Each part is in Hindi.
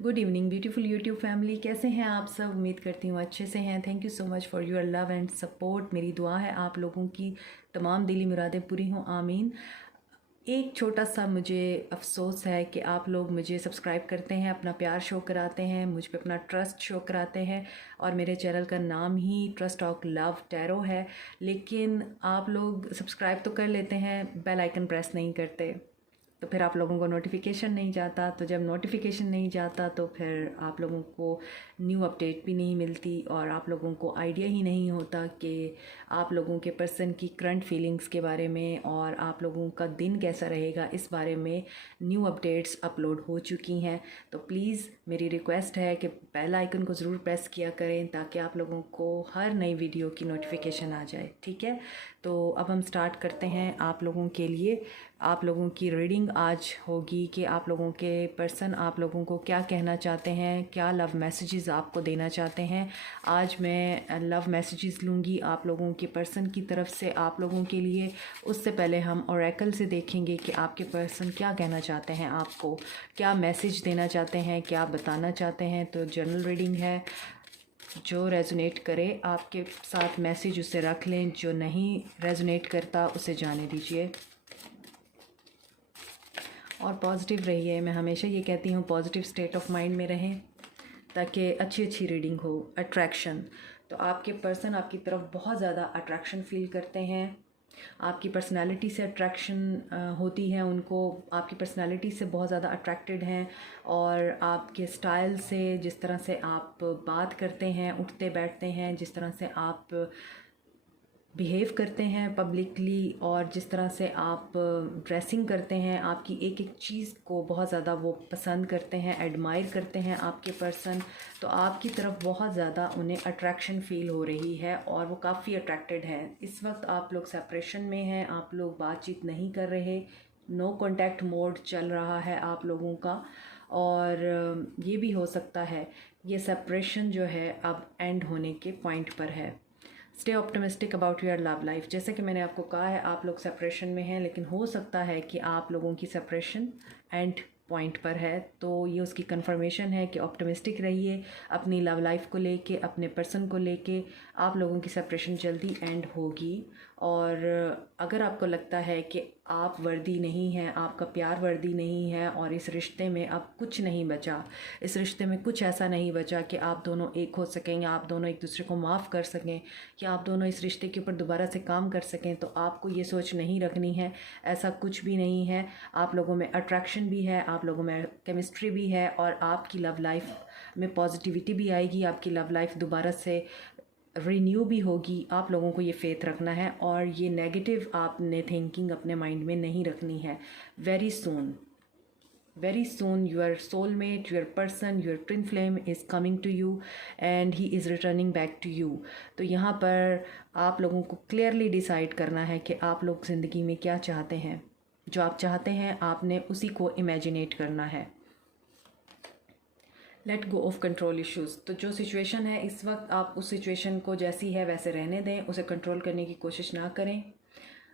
Good evening beautiful YouTube family, कैसे हैं आप सब। उम्मीद करती हूँ अच्छे से हैं। Thank you so much for your love and support. मेरी दुआ है आप लोगों की तमाम दिली मुरादें पूरी हों, आमीन। एक छोटा सा मुझे अफसोस है कि आप लोग मुझे सब्सक्राइब करते हैं, अपना प्यार शो कराते हैं, मुझ पे अपना ट्रस्ट शो कराते हैं और मेरे चैनल का नाम ही ट्रस्ट टॉक लव टैरो है, लेकिन आप लोग सब्सक्राइब तो कर लेते हैं, बेल आइकन प्रेस नहीं करते। तो फिर आप लोगों को नोटिफिकेशन नहीं जाता, तो जब नोटिफिकेशन नहीं जाता तो फिर आप लोगों को न्यू अपडेट भी नहीं मिलती और आप लोगों को आइडिया ही नहीं होता कि आप लोगों के पर्सन की करंट फीलिंग्स के बारे में और आप लोगों का दिन कैसा रहेगा इस बारे में न्यू अपडेट्स अपलोड हो चुकी हैं। तो प्लीज़ मेरी रिक्वेस्ट है कि बेल आइकन को ज़रूर प्रेस किया करें ताकि आप लोगों को हर नई वीडियो की नोटिफिकेशन आ जाए, ठीक है। तो अब हम स्टार्ट करते हैं। आप लोगों के लिए आप लोगों की रीडिंग आज होगी कि आप लोगों के पर्सन आप लोगों को क्या कहना चाहते हैं, क्या लव मैसेजेस आपको देना चाहते हैं। आज मैं लव मैसेजेस लूँगी आप लोगों के पर्सन की तरफ से आप लोगों के लिए। उससे पहले हम ओरेकल से देखेंगे कि आपके पर्सन क्या कहना चाहते हैं, आपको क्या मैसेज देना चाहते हैं, क्या बताना चाहते हैं। तो जनरल रीडिंग है, जो रेजोनेट करे आपके साथ मैसेज उसे रख लें, जो नहीं रेजोनेट करता उसे जाने दीजिए और पॉजिटिव रहिए। मैं हमेशा ये कहती हूँ पॉजिटिव स्टेट ऑफ माइंड में रहें ताकि अच्छी अच्छी रीडिंग हो। अट्रैक्शन, तो आपके पर्सन आपकी तरफ बहुत ज़्यादा अट्रैक्शन फील करते हैं। आपकी पर्सनालिटी से अट्रैक्शन होती है उनको, आपकी पर्सनालिटी से बहुत ज़्यादा अट्रैक्टेड हैं और आपके स्टाइल से, जिस तरह से आप बात करते हैं, उठते बैठते हैं, जिस तरह से आप बिहेव करते हैं पब्लिकली और जिस तरह से आप ड्रेसिंग करते हैं, आपकी एक एक चीज़ को बहुत ज़्यादा वो पसंद करते हैं, एडमायर करते हैं आपके पर्सन। तो आपकी तरफ बहुत ज़्यादा उन्हें अट्रैक्शन फ़ील हो रही है और वो काफ़ी अट्रैक्टेड हैं। इस वक्त आप लोग सेपरेशन में हैं, आप लोग बातचीत नहीं कर रहे, नो कॉन्टैक्ट मोड चल रहा है आप लोगों का। और ये भी हो सकता है ये सेपरेशन जो है अब एंड होने के पॉइंट पर है। Stay optimistic about your love life. जैसे कि मैंने आपको कहा है आप लोग सेपरेशन में हैं, लेकिन हो सकता है कि आप लोगों की सेपरेशन एंड पॉइंट पर है। तो ये उसकी कंफर्मेशन है कि ऑप्टिमिस्टिक रहिए अपनी लव लाइफ को लेके, अपने पर्सन को लेके। आप लोगों की सेपरेशन जल्दी एंड होगी और अगर आपको लगता है कि आप वर्दी नहीं हैं, आपका प्यार वर्दी नहीं है और इस रिश्ते में अब कुछ नहीं बचा, इस रिश्ते में कुछ ऐसा नहीं बचा कि आप दोनों एक हो सकें या आप दोनों एक दूसरे को माफ़ कर सकें या आप दोनों इस रिश्ते के ऊपर दोबारा से काम कर सकें, तो आपको ये सोच नहीं रखनी है। ऐसा कुछ भी नहीं है। आप लोगों में अट्रैक्शन भी है, आप लोगों में केमिस्ट्री भी है और आपकी लव लाइफ में पॉजिटिविटी भी आएगी, आपकी लव लाइफ दोबारा से रिन्यू भी होगी। आप लोगों को ये फेथ रखना है और ये नेगेटिव आपने थिंकिंग अपने माइंड में नहीं रखनी है। very soon your soulmate, your person, your twin flame is coming to you and he is returning back to you। तो यहाँ पर आप लोगों को क्लियरली डिसाइड करना है कि आप लोग ज़िंदगी में क्या चाहते हैं। जो आप चाहते हैं आपने उसी को इमेजिनेट करना है। Let go of control issues, तो जो सिचुएशन है इस वक्त आप उस सिचुएशन को जैसी है वैसे रहने दें, उसे कंट्रोल करने की कोशिश ना करें।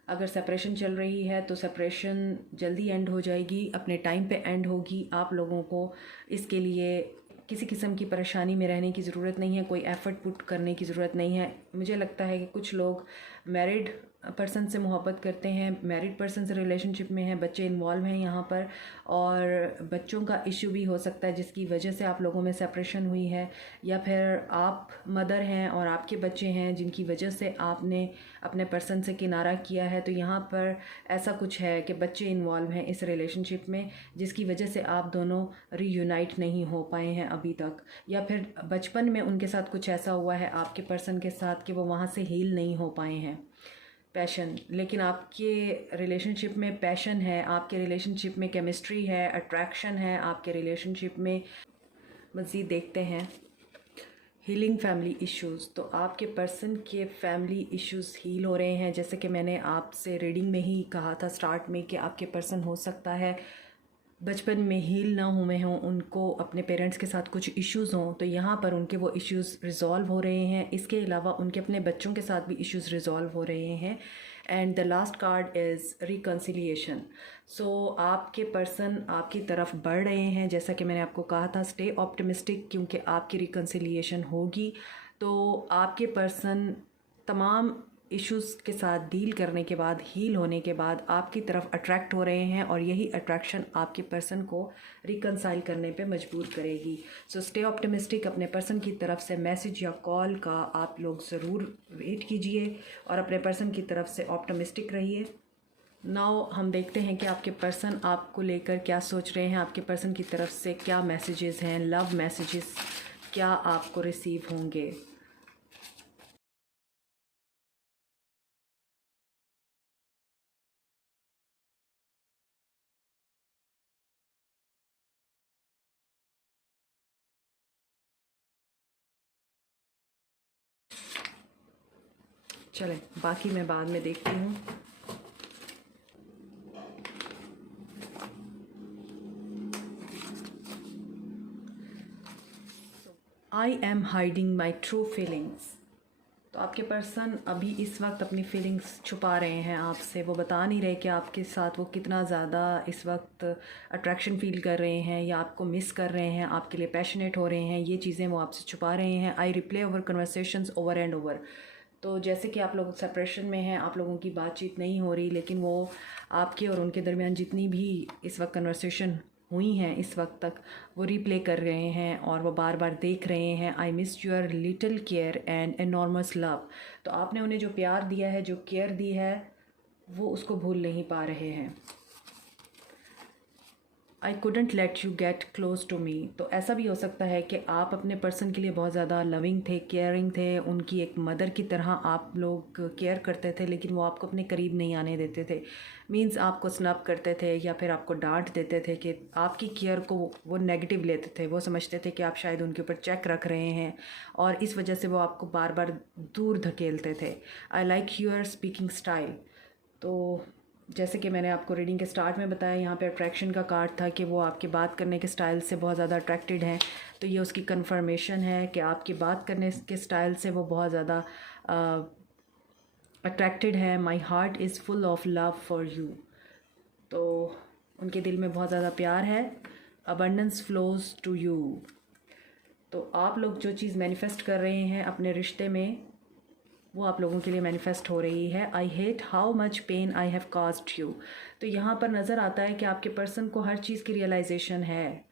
अगर सेपरेशन चल रही है तो सेपरेशन जल्दी एंड हो जाएगी, अपने टाइम पे एंड होगी। आप लोगों को इसके लिए किसी किस्म की परेशानी में रहने की ज़रूरत नहीं है, कोई एफ़र्ट पुट करने की ज़रूरत नहीं है। मुझे लगता है कि कुछ लोग मैरिड पर्सन से मोहब्बत करते हैं, मैरिड पर्सन से रिलेशनशिप में हैं, बच्चे इन्वॉल्व हैं यहाँ पर और बच्चों का इशू भी हो सकता है जिसकी वजह से आप लोगों में सेपरेशन हुई है, या फिर आप मदर हैं और आपके बच्चे हैं जिनकी वजह से आपने अपने पर्सन से किनारा किया है। तो यहाँ पर ऐसा कुछ है कि बच्चे इन्वॉल्व हैं इस रिलेशनशिप में जिसकी वजह से आप दोनों रीयूनाइट नहीं हो पाए हैं अभी तक, या फिर बचपन में उनके साथ कुछ ऐसा हुआ है आपके पर्सन के साथ कि वो वहाँ से हील नहीं हो पाए हैं। पैशन, लेकिन आपके रिलेशनशिप में पैशन है, आपके रिलेशनशिप में केमिस्ट्री है, अट्रैक्शन है आपके रिलेशनशिप में। मज़ीद देखते हैं हीलिंग फैमिली इश्यूज़, तो आपके पर्सन के फैमिली इश्यूज़ हील हो रहे हैं। जैसे कि मैंने आपसे रीडिंग में ही कहा था स्टार्ट में कि आपके पर्सन हो सकता है बचपन में हील ना हुए हों, उनको अपने पेरेंट्स के साथ कुछ इश्यूज़ हों, तो यहाँ पर उनके वो इश्यूज़ रिज़ॉल्व हो रहे हैं। इसके अलावा उनके अपने बच्चों के साथ भी इश्यूज़ रिज़ॉल्व हो रहे हैं। And the last card is reconciliation. So आपके पर्सन आपकी तरफ बढ़ रहे हैं, जैसा कि मैंने आपको कहा था स्टे ऑप्टिमिस्टिक, क्योंकि आपकी रिकन्सिलिएशन होगी तो आपके पर्सन तमाम इश्यूज़ के साथ डील करने के बाद, हील होने के बाद आपकी तरफ अट्रैक्ट हो रहे हैं और यही अट्रैक्शन आपके पर्सन को रिकनसाइल करने पे मजबूर करेगी। So stay optimistic. अपने पर्सन की तरफ से मैसेज या कॉल का आप लोग ज़रूर वेट कीजिए और अपने पर्सन की तरफ से ऑप्टिमिस्टिक रहिए। नाउ हम देखते हैं कि आपके पर्सन आपको लेकर क्या सोच रहे हैं, आपके पर्सन की तरफ से क्या मैसेजेस हैं, लव मैसेजेस क्या आपको रिसीव होंगे। चलें बाकी मैं बाद में देखती हूँ। I am hiding my true feelings. तो आपके पर्सन अभी इस वक्त अपनी फीलिंग्स छुपा रहे हैं आपसे। वो बता नहीं रहे कि आपके साथ वो कितना ज़्यादा इस वक्त अट्रैक्शन फील कर रहे हैं या आपको मिस कर रहे हैं, आपके लिए पैशनेट हो रहे हैं। ये चीज़ें वो आपसे छुपा रहे हैं। I replay over conversations over and over. तो जैसे कि आप लोग सेपरेशन में हैं, आप लोगों की बातचीत नहीं हो रही, लेकिन वो आपके और उनके दरमियान जितनी भी इस वक्त कन्वर्सेशन हुई हैं इस वक्त तक, वो रीप्ले कर रहे हैं और वो बार बार देख रहे हैं। I miss your little care and enormous love. तो आपने उन्हें जो प्यार दिया है, जो केयर दी है, वो उसको भूल नहीं पा रहे हैं। I couldn't let you get close to me. तो ऐसा भी हो सकता है कि आप अपने पर्सन के लिए बहुत ज़्यादा लविंग थे, केयरिंग थे, उनकी एक मदर की तरह आप लोग केयर करते थे, लेकिन वो आपको अपने करीब नहीं आने देते थे। मीन्स आपको स्नब करते थे या फिर आपको डांट देते थे कि आपकी केयर को वो नेगेटिव लेते थे। वो समझते थे कि आप शायद उनके ऊपर चेक रख रहे हैं और इस वजह से वो आपको बार बार दूर धकेलते थे। I like your speaking style. तो जैसे कि मैंने आपको रीडिंग के स्टार्ट में बताया, यहाँ पे अट्रैक्शन का कार्ड था कि वो आपकी बात करने के स्टाइल से बहुत ज़्यादा अट्रैक्टेड हैं। तो ये उसकी कंफर्मेशन है कि आपकी बात करने के स्टाइल से वो बहुत ज़्यादा अट्रैक्टेड है। My heart is full of love for you. तो उनके दिल में बहुत ज़्यादा प्यार है। Abundance flows to you. तो आप लोग जो चीज़ मैनिफेस्ट कर रहे हैं अपने रिश्ते में, वो आप लोगों के लिए मैनिफेस्ट हो रही है। I hate how much pain I have caused you. तो यहाँ पर नज़र आता है कि आपके पर्सन को हर चीज़ की रियलाइजेशन है।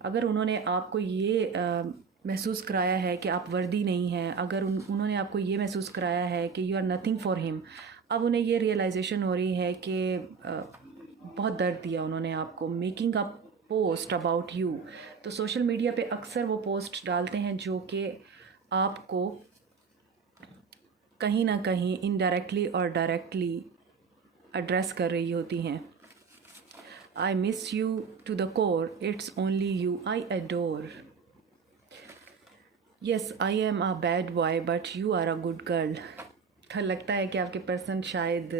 अगर उन्होंने आपको ये महसूस कराया है कि आप वर्दी नहीं हैं, अगर उन्होंने आपको ये महसूस कराया है कि you are nothing for him, अब उन्हें ये रियलाइजेशन हो रही है कि बहुत दर्द दिया उन्होंने आपको। Making a post about you. तो सोशल मीडिया पे अक्सर वो पोस्ट डालते हैं जो कि आपको कहीं ना कहीं इनडायरेक्टली और डायरेक्टली एड्रेस कर रही होती हैं। I miss you to the core, it's only you I adore. Yes I am a bad boy but you are a good girl. तो लगता है कि आपके पर्सन शायद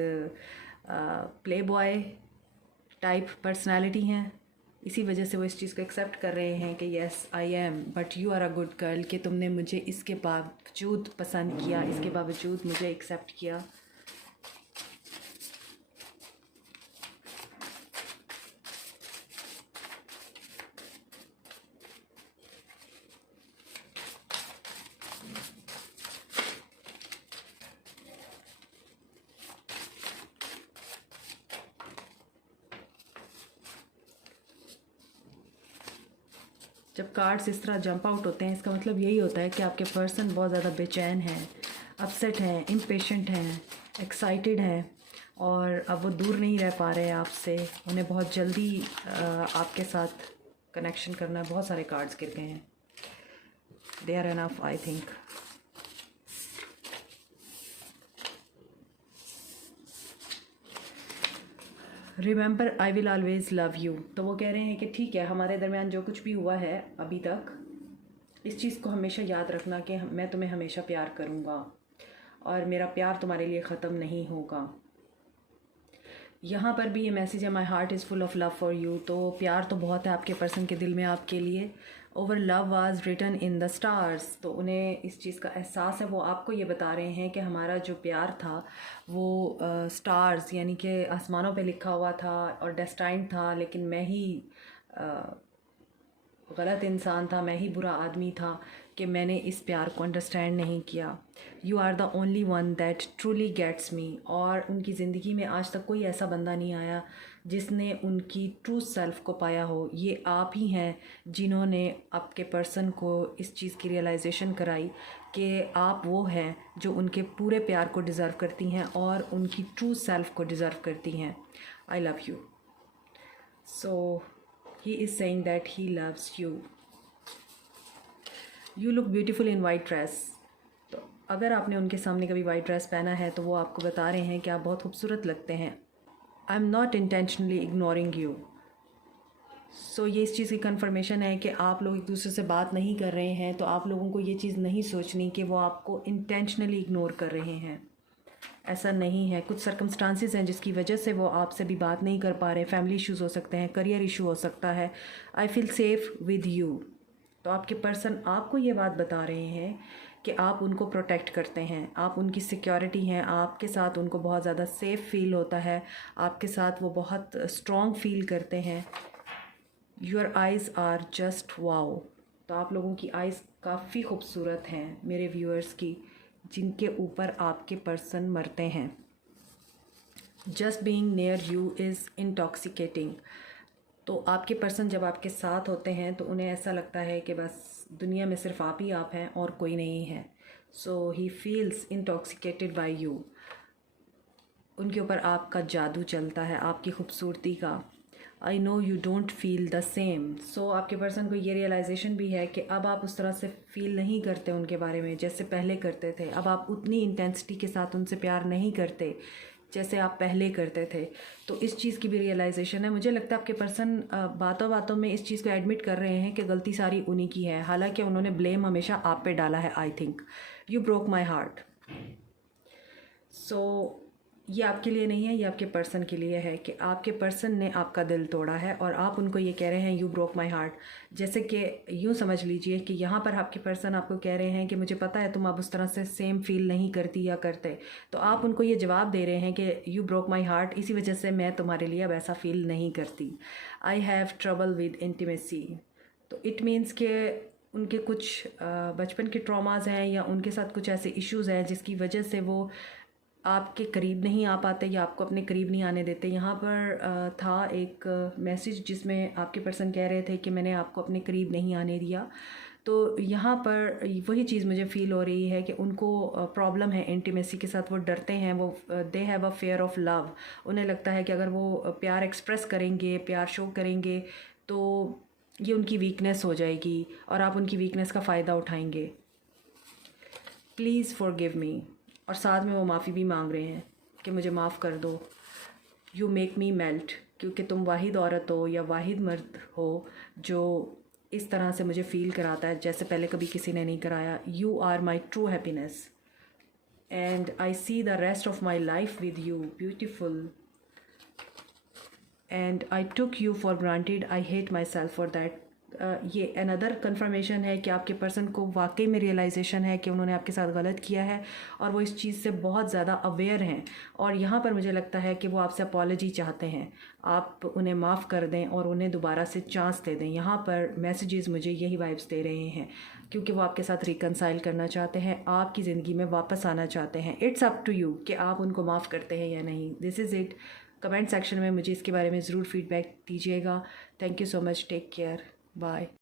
प्ले बॉय टाइप पर्सनैलिटी हैं, इसी वजह से वो इस चीज़ को एक्सेप्ट कर रहे हैं कि yes I am but you are a good girl, कि तुमने मुझे इसके बावजूद पसंद किया, इसके बावजूद मुझे एक्सेप्ट किया। जब कार्ड्स इस तरह जंप आउट होते हैं, इसका मतलब यही होता है कि आपके पर्सन बहुत ज़्यादा बेचैन हैं, अपसेट हैं, इम्पेशेंट हैं, एक्साइटेड हैं और अब वो दूर नहीं रह पा रहे हैं आपसे। उन्हें बहुत जल्दी आपके साथ कनेक्शन करना है। बहुत सारे कार्ड्स गिर गए हैं। They are enough I think. Remember I will always love you. तो वो कह रहे हैं कि ठीक है, हमारे दरमियान जो कुछ भी हुआ है अभी तक, इस चीज़ को हमेशा याद रखना कि मैं तुम्हें हमेशा प्यार करूँगा और मेरा प्यार तुम्हारे लिए ख़त्म नहीं होगा। यहाँ पर भी ये मैसेज है, my heart is full of love for you. तो प्यार तो बहुत है आपके पर्सन के दिल में आपके लिए over love was written in the stars. तो उन्हें इस चीज़ का एहसास है, वो आपको ये बता रहे हैं कि हमारा जो प्यार था वो स्टार्स यानी कि आसमानों पे लिखा हुआ था और डेस्टाइंड था, लेकिन मैं ही गलत इंसान था, मैं ही बुरा आदमी था कि मैंने इस प्यार को अंडरस्टैंड नहीं किया। You are the only one that truly gets me. और उनकी ज़िंदगी में आज तक कोई ऐसा बंदा नहीं आया जिसने उनकी ट्रू सेल्फ़ को पाया हो। ये आप ही हैं जिन्होंने आपके पर्सन को इस चीज़ की रियलाइजेशन कराई कि आप वो हैं जो उनके पूरे प्यार को डिज़र्व करती हैं और उनकी ट्रू सेल्फ़ को डिज़र्व करती हैं। I love you. So he is saying that he loves you. You look beautiful in white dress. तो अगर आपने उनके सामने कभी वाइट ड्रेस पहना है तो वो आपको बता रहे हैं कि आप बहुत खूबसूरत लगते हैं। I am not intentionally ignoring you. So ये इस चीज़ की कन्फर्मेशन है कि आप लोग एक दूसरे से बात नहीं कर रहे हैं, तो आप लोगों को ये चीज़ नहीं सोचनी कि वो आपको इंटेंशनली इग्नोर कर रहे हैं। ऐसा नहीं है, कुछ सर्कमस्टांसिस हैं जिसकी वजह से वो आपसे भी बात नहीं कर पा रहे। फैमिली इश्यूज़ हो सकते हैं, करियर इशू हो सकता है। I feel safe with you. तो आपके पर्सन आपको ये बात बता रहे हैं कि आप उनको प्रोटेक्ट करते हैं, आप उनकी सिक्योरिटी हैं, आपके साथ उनको बहुत ज़्यादा सेफ़ फील होता है, आपके साथ वो बहुत स्ट्रॉन्ग फील करते हैं। Your eyes are just wow. तो आप लोगों की आइज़ काफ़ी खूबसूरत हैं मेरे व्यूअर्स की, जिनके ऊपर आपके पर्सन मरते हैं। Just being near you is intoxicating. तो आपके पर्सन जब आपके साथ होते हैं तो उन्हें ऐसा लगता है कि बस दुनिया में सिर्फ आप ही आप हैं और कोई नहीं है। So he feels intoxicated by you. उनके ऊपर आपका जादू चलता है, आपकी खूबसूरती का। I know you don't feel the same. So आपके पर्सन को ये रियलाइजेशन भी है कि अब आप उस तरह से फील नहीं करते उनके बारे में जैसे पहले करते थे। अब आप उतनी इंटेंसिटी के साथ उनसे प्यार नहीं करते जैसे आप पहले करते थे। तो इस चीज़ की भी रियलाइजेशन है। मुझे लगता है आपके पर्सन बातों बातों में इस चीज़ को एडमिट कर रहे हैं कि गलती सारी उन्हीं की है, हालांकि उन्होंने ब्लेम हमेशा आप पे डाला है। I think you broke my heart. So ये आपके लिए नहीं है, ये आपके पर्सन के लिए है कि आपके पर्सन ने आपका दिल तोड़ा है और आप उनको ये कह रहे हैं यू ब्रोक माई हार्ट। जैसे कि यूँ समझ लीजिए कि यहाँ पर आपके पर्सन आपको कह रहे हैं कि मुझे पता है तुम अब उस तरह से सेम फील नहीं करती या करते, तो आप उनको ये जवाब दे रहे हैं कि यू ब्रोक माई हार्ट, इसी वजह से मैं तुम्हारे लिए अब ऐसा फील नहीं करती। I have trouble with intimacy. तो इट मीन्स कि उनके कुछ बचपन के ट्रॉमाज हैं या उनके साथ कुछ ऐसे इश्यूज़ हैं जिसकी वजह से वो आपके करीब नहीं आ पाते या आपको अपने करीब नहीं आने देते। यहाँ पर था एक मैसेज जिसमें आपके पर्सन कह रहे थे कि मैंने आपको अपने करीब नहीं आने दिया। तो यहाँ पर वही चीज़ मुझे फ़ील हो रही है कि उनको प्रॉब्लम है इंटीमेसी के साथ, वो डरते हैं, वो they have a fair of love. उन्हें लगता है कि अगर वो प्यार एक्सप्रेस करेंगे, प्यार शो करेंगे तो ये उनकी वीकनेस हो जाएगी और आप उनकी वीकनेस का फ़ायदा उठाएंगे। Please forgive me. और साथ में वो माफ़ी भी मांग रहे हैं कि मुझे माफ़ कर दो। यू मेक मी मेल्ट, क्योंकि तुम वाहिद औरत हो या वाहिद मर्द हो जो इस तरह से मुझे फ़ील कराता है जैसे पहले कभी किसी ने नहीं कराया। You are my true happiness and I see the rest of my life with you beautiful and I took you for granted. I hate myself for that. ये अनदर कन्फर्मेशन है कि आपके पर्सन को वाकई में रियलाइजेशन है कि उन्होंने आपके साथ गलत किया है और वो इस चीज़ से बहुत ज़्यादा अवेयर हैं। और यहाँ पर मुझे लगता है कि वो आपसे अपॉलॉजी चाहते हैं, आप उन्हें माफ़ कर दें और उन्हें दोबारा से चांस दे दें। यहाँ पर मैसेजेस मुझे यही वाइब्स दे रहे हैं क्योंकि वो आपके साथ रिकनसाइल करना चाहते हैं, आपकी ज़िंदगी में वापस आना चाहते हैं। इट्स अप टू यू कि आप उनको माफ़ करते हैं या नहीं। This is it. Comment section में मुझे इसके बारे में ज़रूर फीडबैक दीजिएगा। Thank you so much. Take care. Bye.